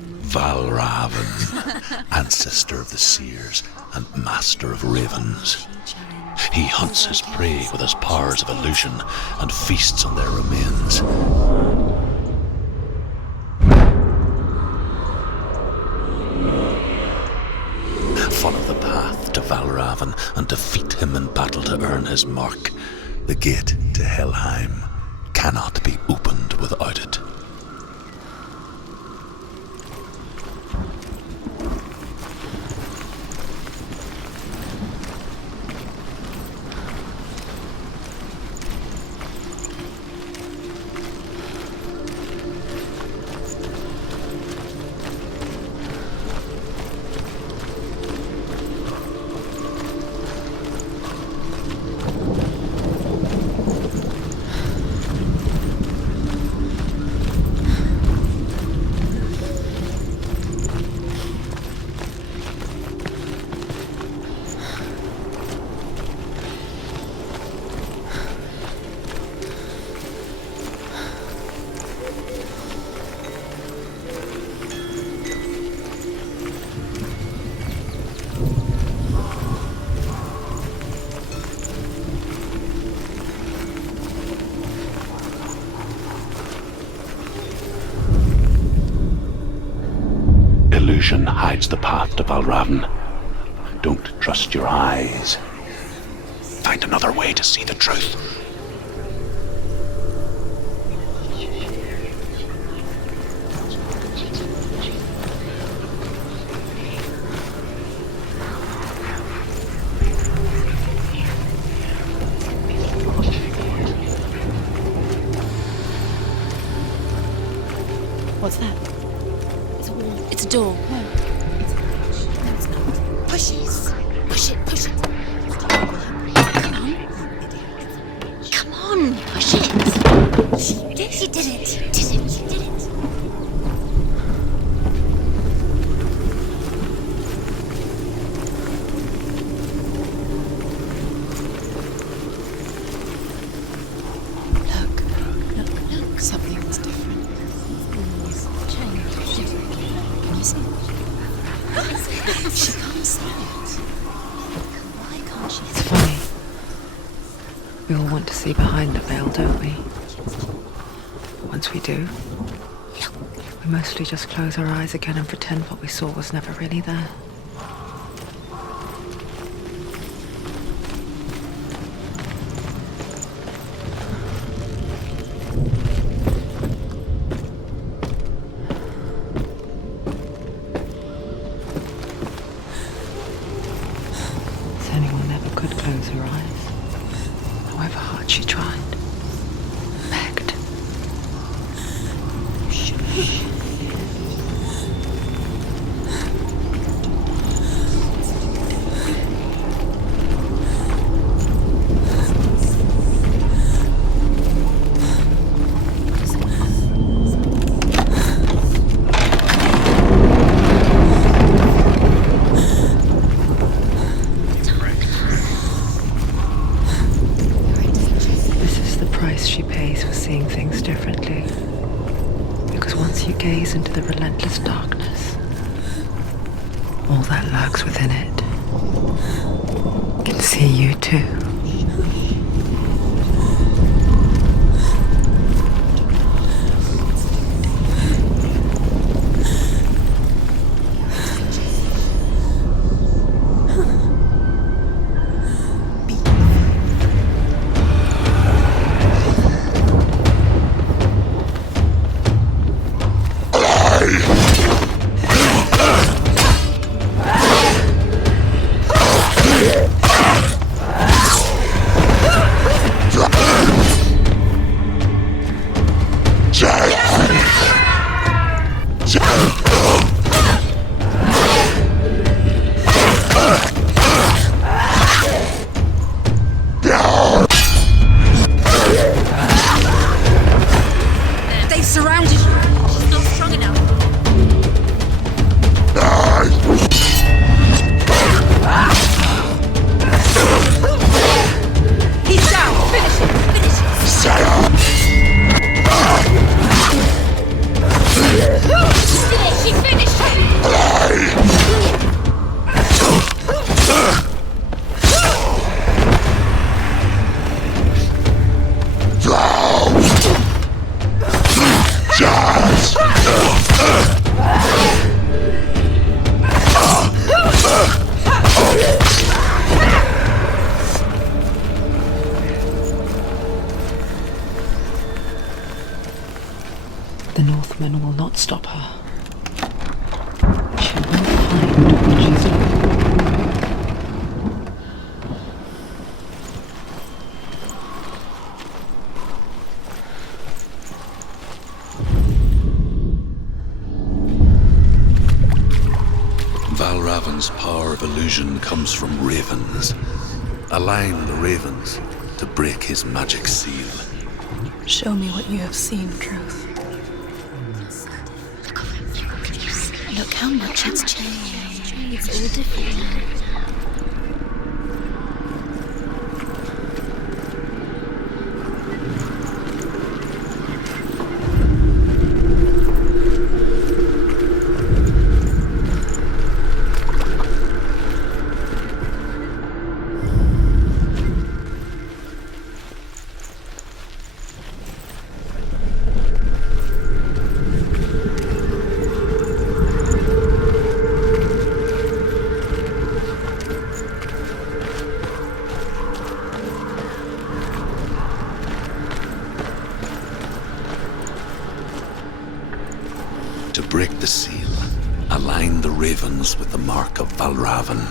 Valravan, ancestor of the seers and master of ravens. He hunts his prey with his powers of illusion and feasts on their remains. Follow the path to Valravan and defeat him in battle to earn his mark. The gate to Helheim cannot be opened without it. Illusion hides the path to Valravan. Don't trust your eyes. Find another way to see the truth. What's that? It's a wall. It's a door. No. It's not. Push it. Push it. Push it. Come on. Come on. Push it. She did it. She did it. She did it. She did it. Look. Something's different. She can't see it. Why can't she? It's funny. We all want to see behind the veil, don't we? Once we do, we mostly just close our eyes again and pretend what we saw was never really there. Anyone never could close her eyes, however hard she tried, begged. Shh. She pays for seeing things differently. Because once you gaze into the relentless darkness, all that lurks within it can see you too. Northmen will not stop her. She will find what she's looking for. Valravan's power of illusion comes from ravens. Align the ravens to break his magic seal. Show me what you have seen, Truth. Look how much it's changed. It's all different now. To break the seal, align the ravens with the mark of Valravan.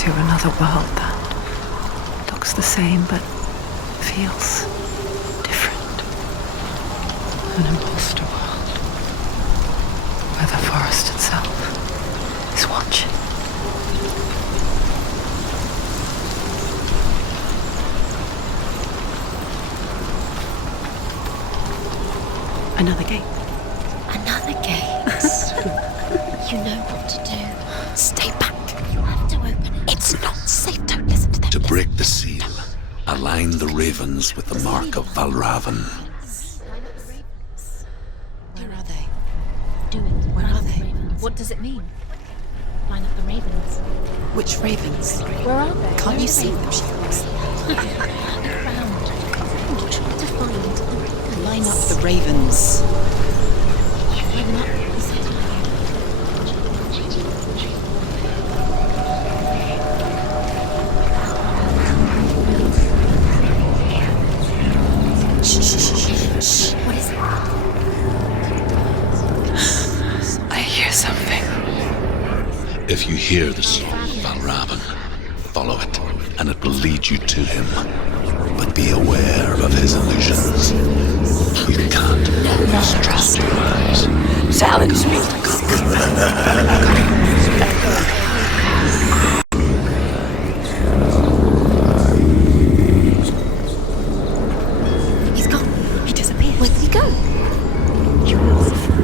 Into another world that looks the same but feels different. An imposter world where the forest itself is watching. Another gate. Another gate. You know what to do. Stay back. You have to open it. It's not safe. Don't listen to them. To break the seal, align the ravens with the mark of Valravan. Where are they? Do it. Where Line are up the they? ravens. What does it mean? Line up the ravens. Which ravens? Where are they? Can't you see them, she asks. Look around. Try to find the ravens. Line up the ravens. Line them up. Shh. What is it? I hear something. If you hear the song of Valravan, follow it, and it will lead you to him. But be aware of his illusions. You can't always trust your eyes. Challenge me. He's gone. He disappeared. Where did he go?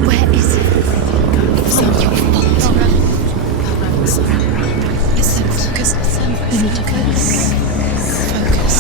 Where is he? It's not your fault. Listen, focus. You need to focus. Focus.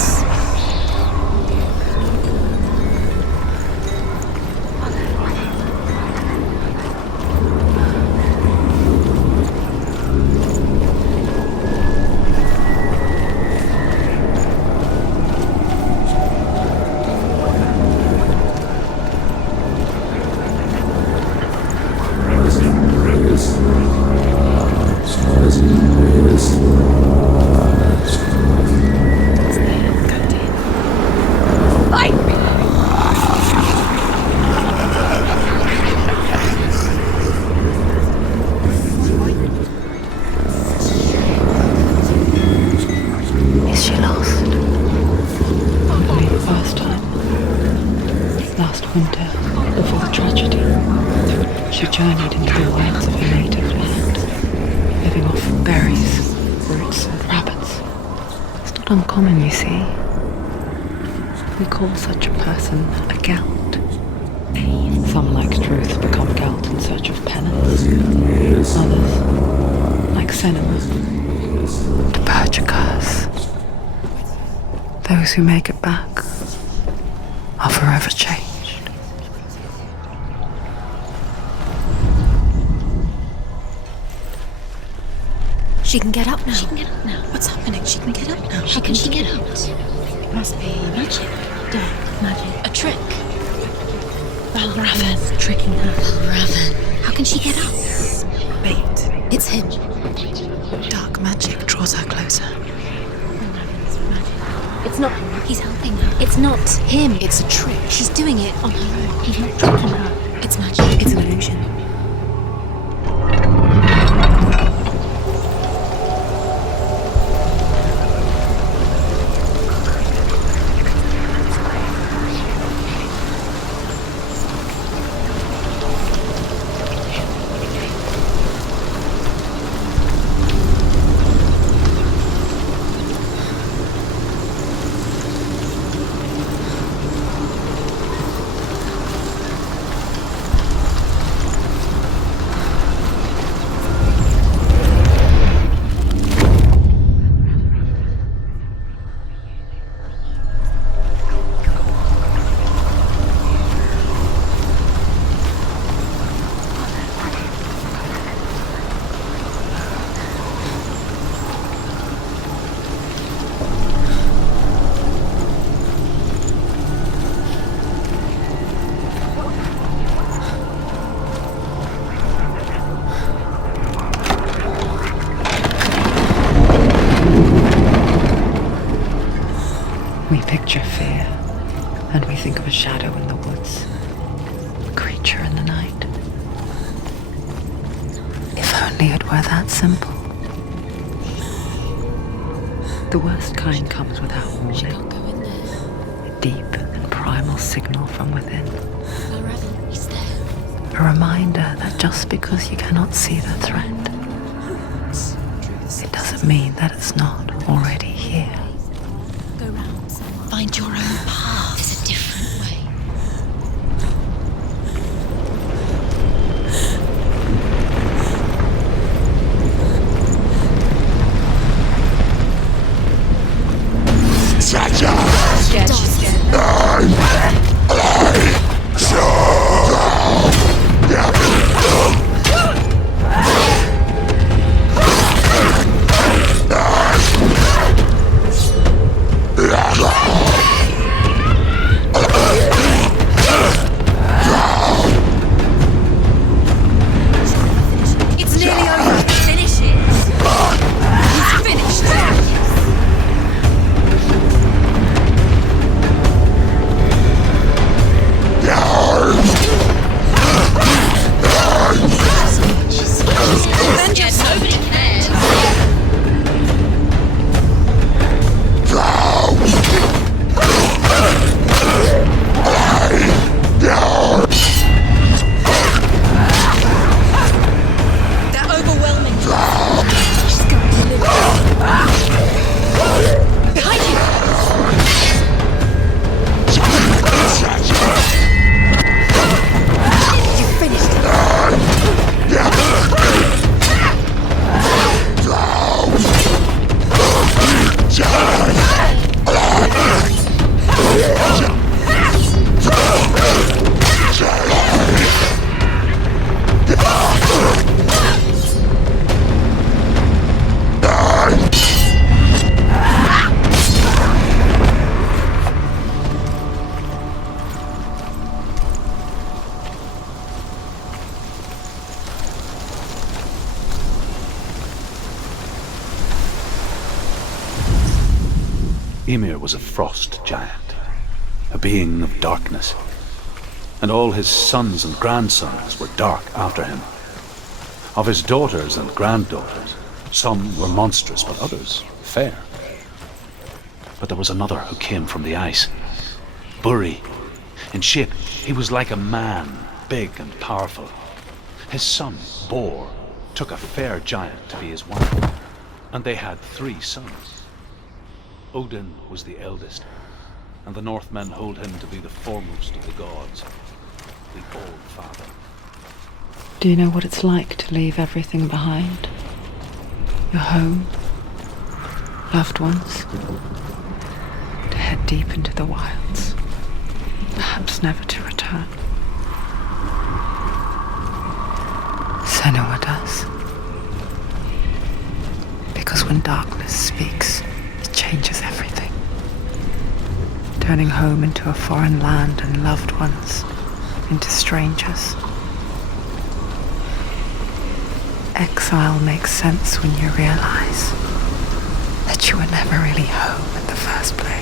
last winter, before the tragedy, she journeyed into the wilds of her native land, living off berries, roots, and rabbits. It's not uncommon, you see. We call such a person a gelt. Some, like Truth, become gelt in search of penance. Others, like Senua, to purge a curse. Those who make it back are forever changed. She can get up now. What's happening? She can get up now. How can she get out? It must be magic. Dark magic. A trick. Raven tricking her. Raven. How can she get out? Bait. It's him. Dark magic draws her closer. It's not him. He's helping her. It's not him. It's a trick. She's doing it on her own. He's not tricking her. It's magic. It's an illusion. We picture fear, and we think of a shadow in the woods, a creature in the night. If only it were that simple. The worst kind comes without She warning, can't go in there. a deep and primal signal from within. Raven, he's there. A reminder that just because you cannot see the threat, it doesn't mean that it's not already here. Go round. Find your own path. There's a different way. Scared, she's scared. It's nearly over. Finish it. It's finished. Avengers, nobody cares. They're overwhelming. She's going to live. Behind you. You finished it. Ymir was a frost giant, a being of darkness, and all his sons and grandsons were dark after him. Of his daughters and granddaughters, some were monstrous, but others fair. But there was another who came from the ice, Buri, In shape, he was like a man, big and powerful. His son, Bor, took a fair giant to be his wife, and they had 3 sons. Odin was the eldest, and the Northmen hold him to be the foremost of the gods, the All-Father. Do you know what it's like to leave everything behind? Your home, loved ones, to head deep into the wilds, perhaps never to return. Senua does. Because when darkness speaks, it changes everything, turning home into a foreign land and loved ones into strangers. Exile makes sense when you realize that you were never really home in the first place.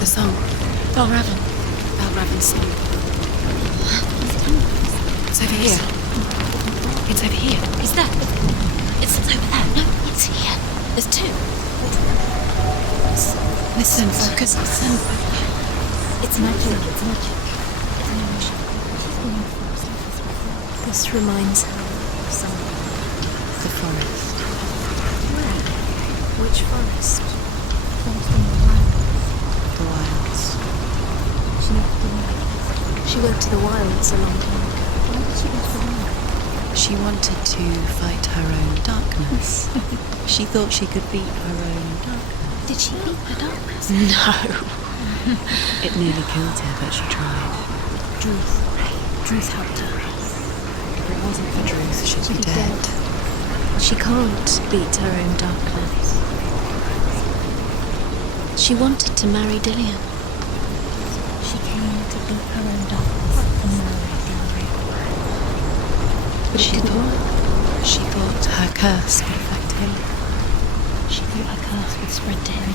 The song. Valravan. Valravan's song. It's over here. It's over here. Is that? It's over there. No, it's here. There's 2. Listen, focus. Listen. It's magic. It's magic. It's an emotion. This reminds her of something. The forest. Where? Which forest? The wilds. She went to the wilds a long time ago. Why did she go to the wilds? She wanted to fight her own darkness. She thought she could beat her own darkness. Did she beat the darkness? No. It nearly killed her, but she tried. Druth helped her. If it wasn't for Druth, she'd be dead. She can't beat her own darkness. She wanted to marry Dillion. She came to beat her own darkness and marry Dillion. But she thought her curse would affect him. She thought her curse would spread to him.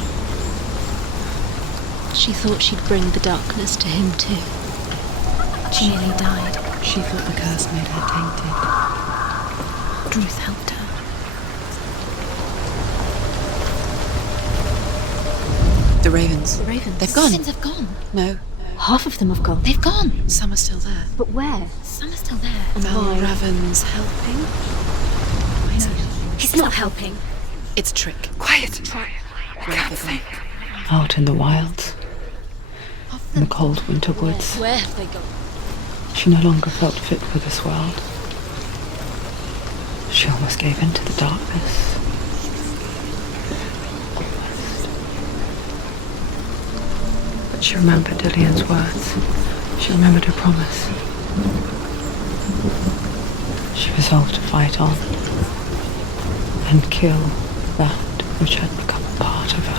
She thought she'd bring the darkness to him too. She nearly died. She thought the curse made her tainted. Druth helped her. The ravens. The ravens. They've gone. The ravens have gone. No. Half of them have gone. They've gone. Some are still there. But where? Some are still there. And why? Valravan's helping. He's not helping. It's a trick. Quiet. Where have they gone? Out in the wilds. In the cold winter woods. Where have they gone? She no longer felt fit for this world. She almost gave in to the darkness. But she remembered Dillion's words. She remembered her promise. She resolved to fight on and kill that which had become a part of her.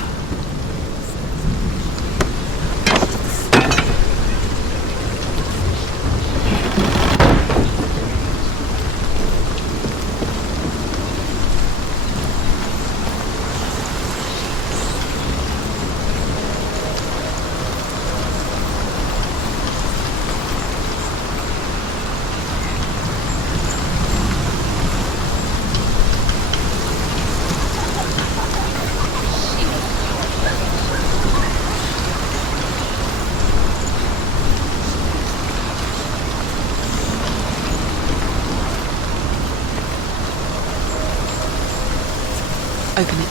Open it.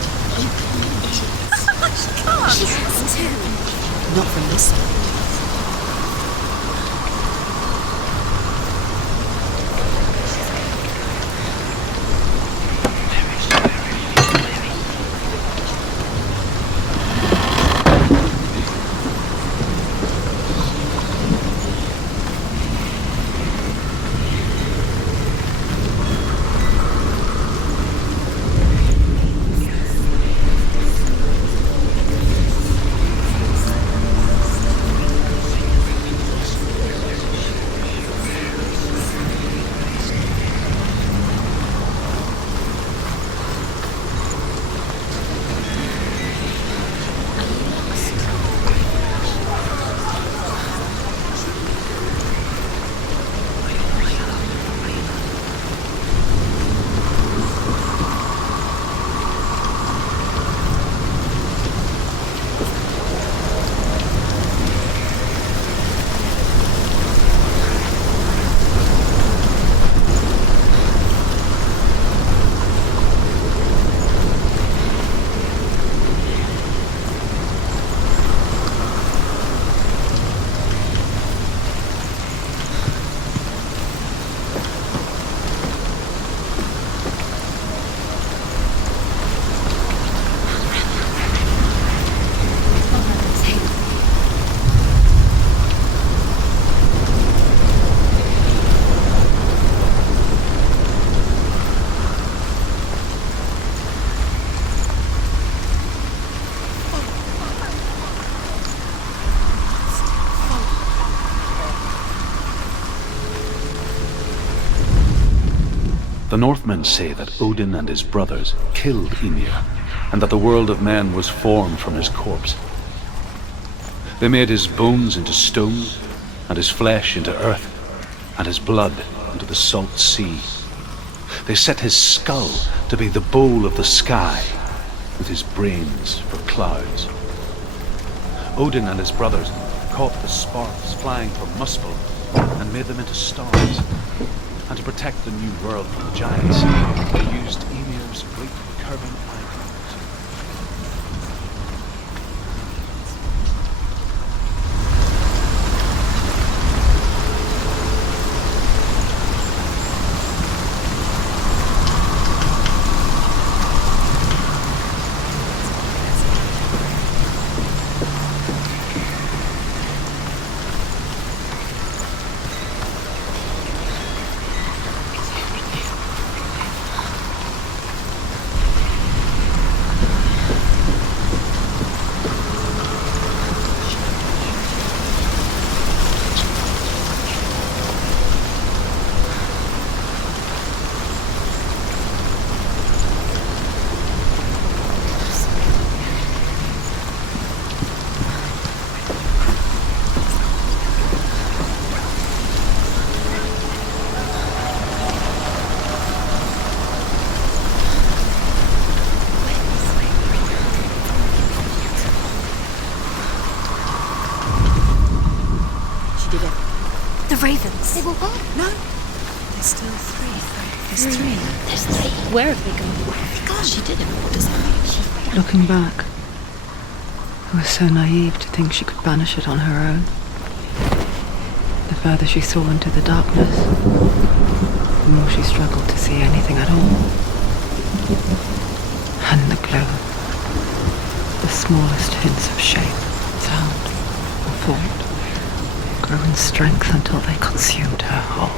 She has to. Not from this side. Northmen say that Odin and his brothers killed Ymir, and that the world of men was formed from his corpse. They made his bones into stone, and his flesh into earth, and his blood into the salt sea. They set his skull to be the bowl of the sky, with his brains for clouds. Odin and his brothers caught the sparks flying from Muspel and made them into stars. And to protect the new world from the giants, they used Ymir's great curving eyebrows. The ravens. They were gone. No. There's still three. There's three. There's three. Where have they gone? Where have they gone? She did it. What does that mean? Looking back, I was so naive to think she could banish it on her own. The further she saw into the darkness, the more she struggled to see anything at all. And the glow, the smallest hints of shape, sound, or thought, grew in strength until they consumed her whole.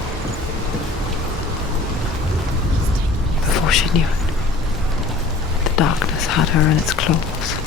Before she knew it, the darkness had her in its claws.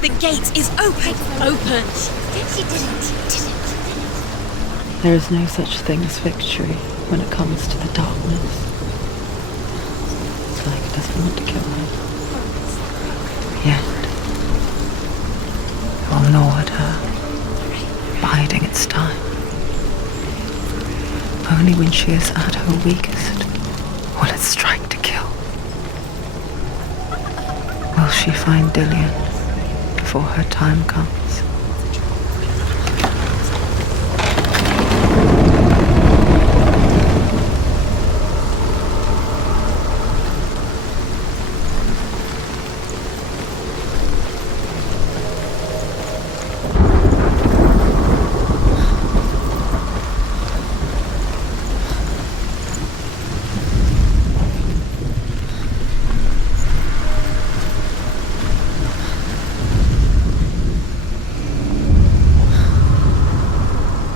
The gate is open. Open. She didn't. There is no such thing as victory when it comes to the darkness. It's like it doesn't want to kill her. Yet, it will gnaw at her, biding its time. Only when she is at her weakest will it strike to kill. Will she find Dillian before her time comes?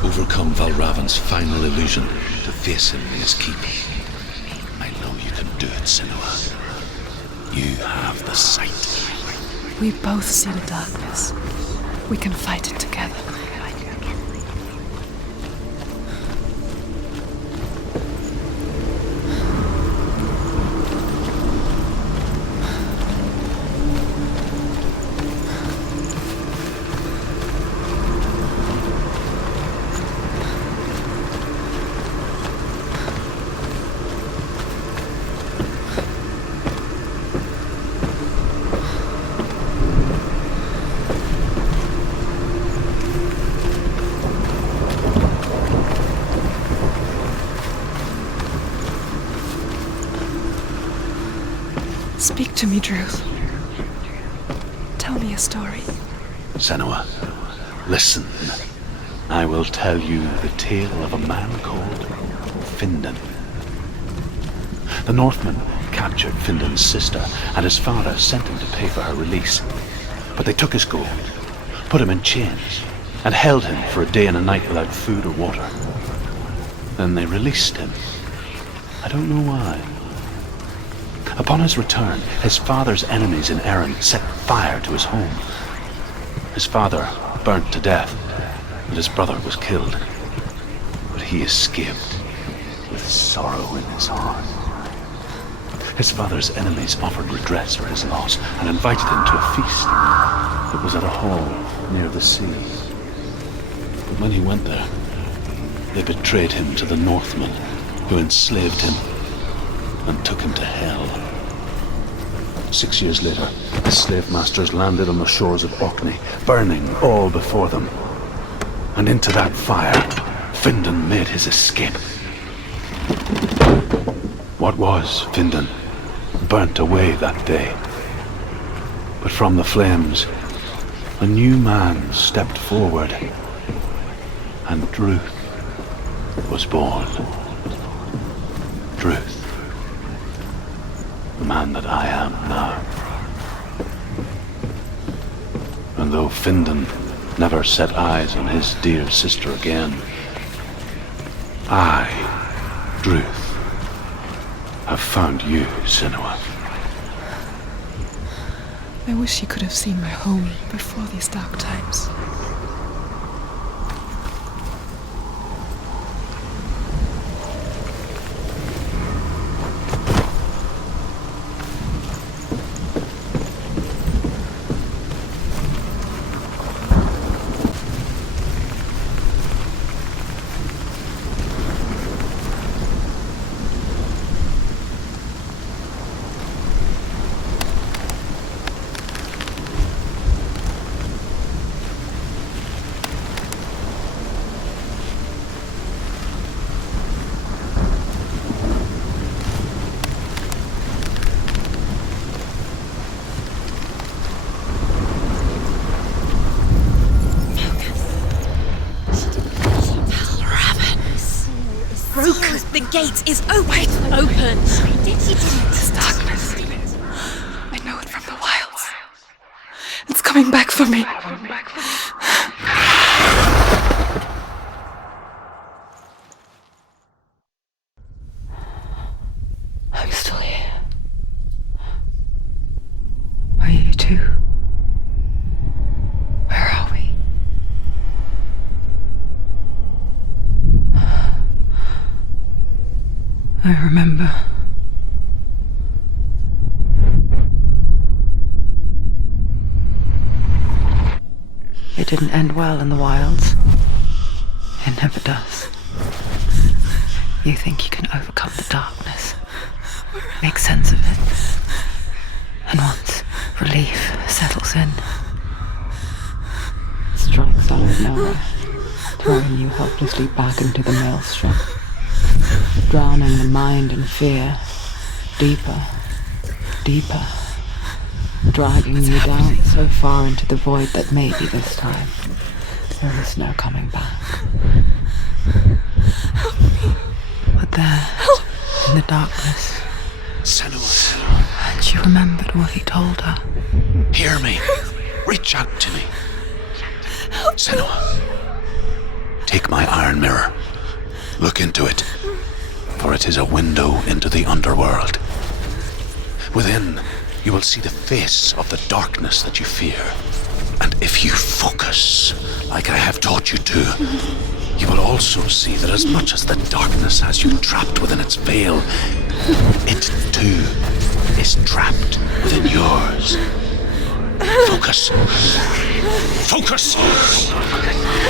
Overcome Valravan's final illusion to face him in his keep. I know you can do it, Senua. You have the sight. We both see the darkness. We can fight it together. Speak to me, Druth. a story. Senua, listen. I will tell you the tale of a man called Findan. The Northmen captured Findan's sister, and his father sent him to pay for her release. But they took his gold, put him in chains, and held him for a day and a night without food or water. Then they released him. I don't know why. Upon his return, his father's enemies in Erin set fire to his home. His father burnt to death, and his brother was killed. But he escaped with sorrow in his heart. His father's enemies offered redress for his loss and invited him to a feast. It was at a hall near the sea. But when he went there, they betrayed him to the Northmen, who enslaved him and took him to hell. 6 years later, the slave masters landed on the shores of Orkney, burning all before them. And into that fire, Findan made his escape. What was Findan burnt away that day. But from the flames, a new man stepped forward, and Druth was born. Druth. The man that I am now. And though Findan never set eyes on his dear sister again, I, Druth, have found you, Senua. I wish you could have seen my home before these dark times. The gate is open. This darkness. I know it from the wilds. It's coming back for me. I'm still here. Are you too? Where are we? I remember. It didn't end well in the wilds. It never does. You think you can overcome the darkness, make sense of it, and once relief settles in, it strikes out of nowhere, throwing you helplessly back into the maelstrom, drowning the mind in fear, deeper, deeper, dragging you down so far into the void that maybe this time there is no coming back. But there, in the darkness, Senua, and she remembered what he told her. hear me. Reach out to me. Senua, take my iron mirror. Look into it, for it is a window into the underworld. Within, you will see the face of the darkness that you fear. And if you focus, like I have taught you to, you will also see that as much as the darkness has you trapped within its veil, it too is trapped within yours. Focus. Focus!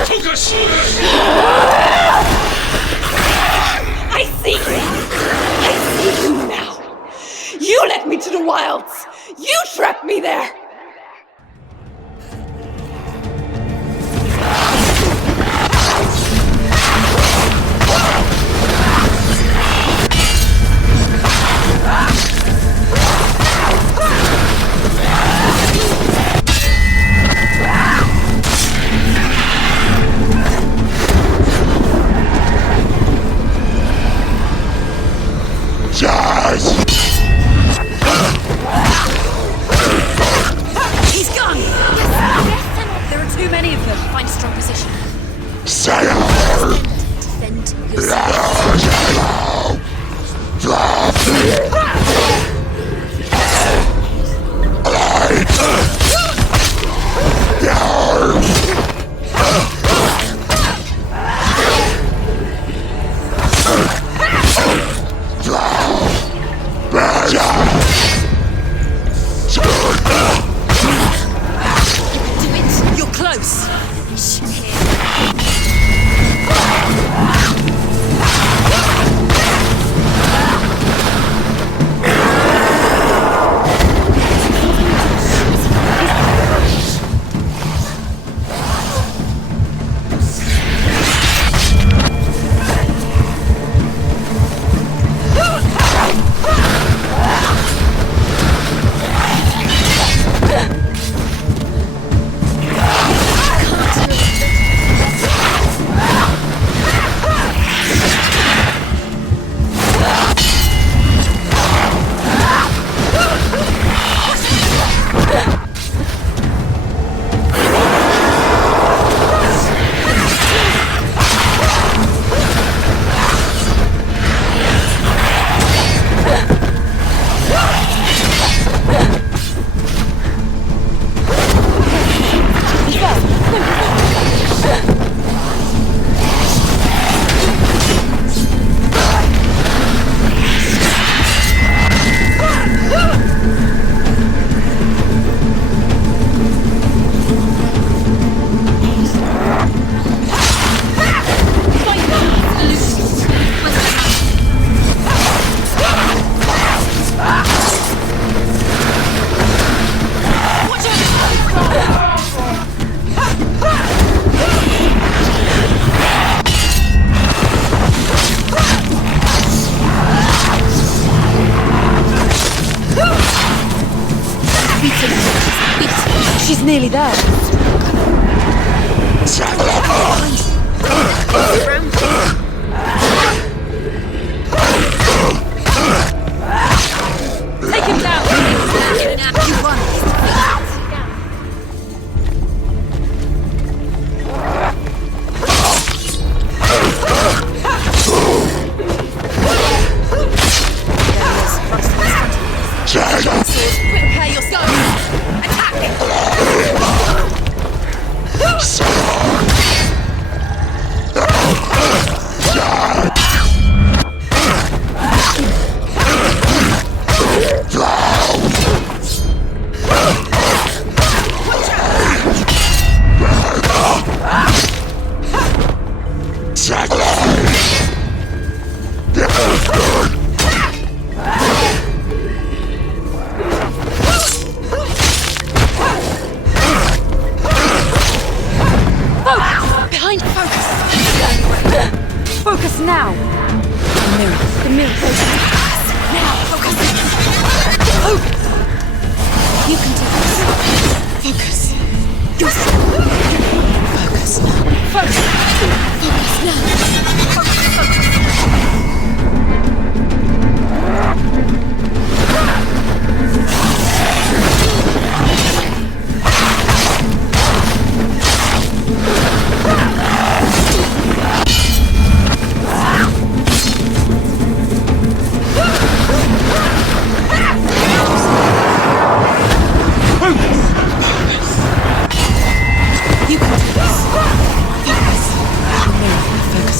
Focus! I see you now. You led me to the wilds. You trapped me there. strong position. Sail! Defend yourself. Do it. You're close. She's nearly there. Take him down! You won. Prepare yourself. Behind, focus. Focus now! The mirror. The mirror. Now, focus. Focus. You can do this. Focus. You're strong. Focus now. Focus! Focus now. You can do this. Focus. The mirror. Focus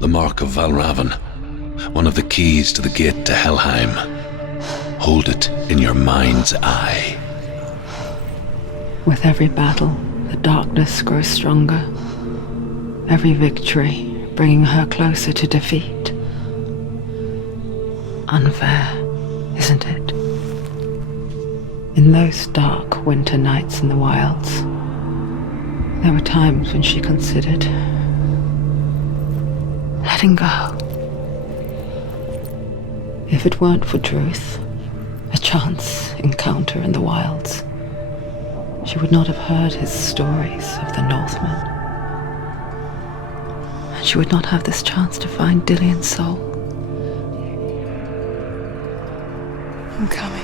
The mark of Valravan. One of the keys to the gate to Helheim. Hold it in your mind's eye. With every battle, the darkness grows stronger. Every victory bringing her closer to defeat. Unfair, isn't it? In those dark winter nights in the wilds, there were times when she considered letting go. If it weren't for Druth, a chance encounter in the wilds, she would not have heard his stories of the Northmen. And she would not have this chance to find Dillion's soul. I'm coming.